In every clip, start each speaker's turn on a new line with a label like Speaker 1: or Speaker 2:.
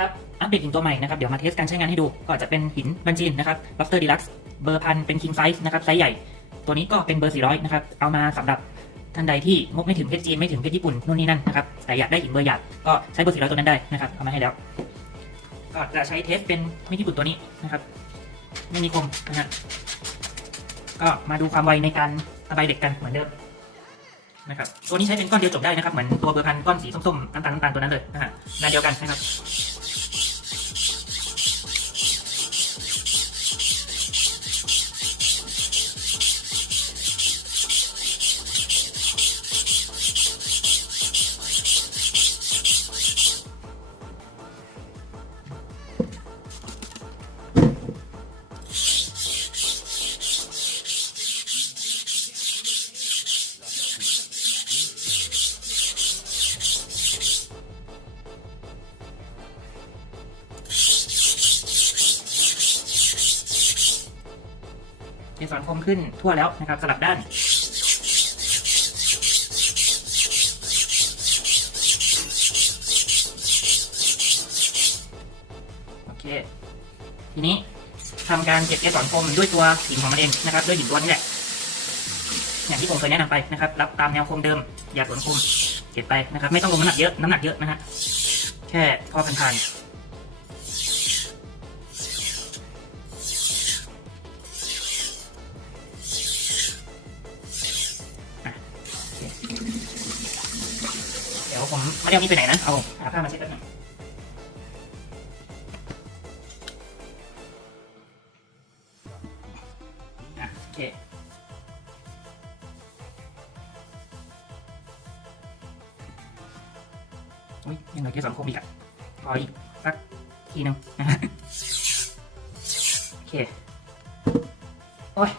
Speaker 1: ครับอัปเดตหินตัวใหม่นะครับเดี๋ยวมาเทสการใช้งานให้ดู ก็จะเป็นหินบันจีนนะครับ Lobster Deluxe เบอร์พันเป็น King Size นะครับไซส์ใหญ่ตัวนี้ก็เป็นเบอร์ 400 นะครับ เอามาสำหรับท่านใดที่งบไม่ถึงเพชรจีนไม่ถึงเพชรญี่ปุ่นนู่นนี่นั่นนะครับแต่อยากได้หินเบอร์หยาดก็ใช้เบอร์ 400 ตัวนั้นได้นะครับเอามาให้แล้ว ก็จะใช้เทสเป็นไม่ญี่ปุ่นตัวนี้นะครับไม่มีคมนะฮะก็มาดูความไวในการระบายเหล็กกันเหมือนเดิมนะครับตัวนี้ใช้เป็นก้อนเดียวจบได้นะครับ เหมือนตัวเบอร์พันก้อนสีส้มๆน้ำตาลน้ำตาลตัวนั้นเลยนะฮะงานเดียวกันนะครับ เกสรคมขึ้นทั่วแล้วนะครับสลับด้านโอเคทีนี้ทำการเก็บเกสรคมด้วยตัวหินของมันเองนะครับ ด้วยหินตัวนี้แหละอย่างที่ผมเคยแนะนำไปนะครับรับตามแนวคมเดิม อย่าสวนคมเก็บไปนะครับ ไม่ต้องลงน้ำหนักเยอะน้ำหนักเยอะนะฮะแค่พอผ่านๆ ผมไม่ได้เอามีดไปไหนนะ เอาหาผ้ามาเช็ดแป๊บหนึงอะโอเคอุ้ยยังเหลือเกสรคมอีกอะขออีกสักทีนึงนะฮะโอเค โอ้ย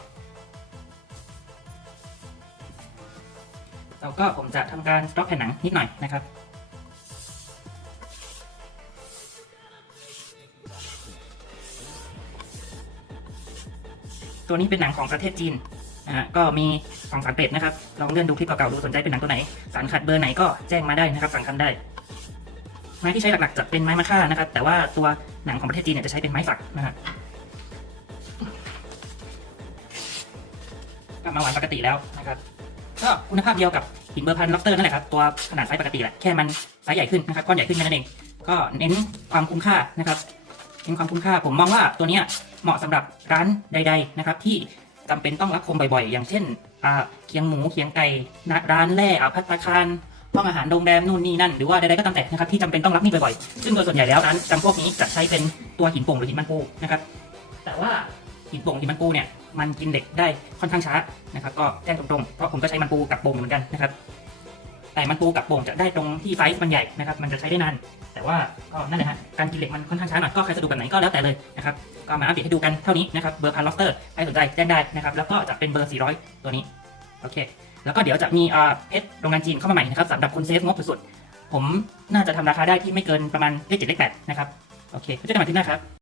Speaker 1: แล้วก็ผมจะทำการสต็อกแผ่นหนังนิดหน่อยนะครับตัวนี้เป็นหนังของประเทศจีนนะฮะก็มีสองสารเป็ดนะครับ ลองเลื่อนดูคลิปเก่าๆดูสนใจเป็นหนังตัวไหน สารขัดเบอร์ไหนก็แจ้งมาได้นะครับ สั่งทำได้ ไม้ที่ใช้หลักๆจะเป็นไม้มะค่านะครับ แต่ว่าตัวหนังของประเทศจีนเนี่ยจะใช้เป็นไม้สักนะฮะกลับมาหวานปกติแล้วนะครับ ก็คุณภาพเดียวกับหินเบอร์พันล็อบสเตอร์นั่นแหละครับ ตัวขนาดไซส์ปกติแหละ แค่มันไซส์ใหญ่ขึ้นนะครับ ก้อนใหญ่ขึ้นแค่นั้นเอง ก็เน้นความคุ้มค่านะครับ เน้นความคุ้มค่า ผมมองว่าตัวเนี้ยเหมาะสำหรับร้านใด ๆ นะครับ ที่จำเป็นต้องรับคมบ่อยๆ อย่างเช่นเคียงหมูเคียงไก่นร้านแร่อาพัตตาคารห้องอาหารโรงแรมนู่นนี่นั่น หรือว่าใดๆก็ตามแต่นะครับที่จำเป็นต้องรับนี่บ่อยๆ ซึ่งโดยส่วนใหญ่แล้วร้านจำพวกนี้จะใช้เป็นตัวหินโป่งหรือหินมันปูนะครับ แต่ว่าหินโป่งหินมันปูเนี่ย มันกินเหล็กได้ค่อนข้างช้านะครับก็แจ้งตรงๆ เพราะผมก็ใช้มันปูกับโป่งเหมือนกันนะครับแต่มันปูกับโป่งจะได้ตรงที่ไซส์มันใหญ่นะครับมันจะใช้ได้นานแต่ว่าก็นั่นแหละฮะการกินเหล็กมันค่อนข้างช้าหน่อยก็ใครสะดวกแบบไหนก็แล้วแต่เลยนะครับก็มาอัปเดตให้ดูกันเท่านี้นะครับเบอร์พันล็อสเตอร์ใครสนใจแจ้งได้นะครับแล้วก็จะเป็นเบอร์ 400 ตัวนี้โอเค แล้วก็เดี๋ยวจะมีอ่าเพชรโรงงานจีนเข้ามาใหม่นะครับสำหรับคนเซฟงบสุดๆผมน่าจะทำราคาได้ที่ไม่เกินประมาณเลขเจ็ดเลขแปดนะครับโอเคไว้เจอกันใหม่ที่หน้าครับ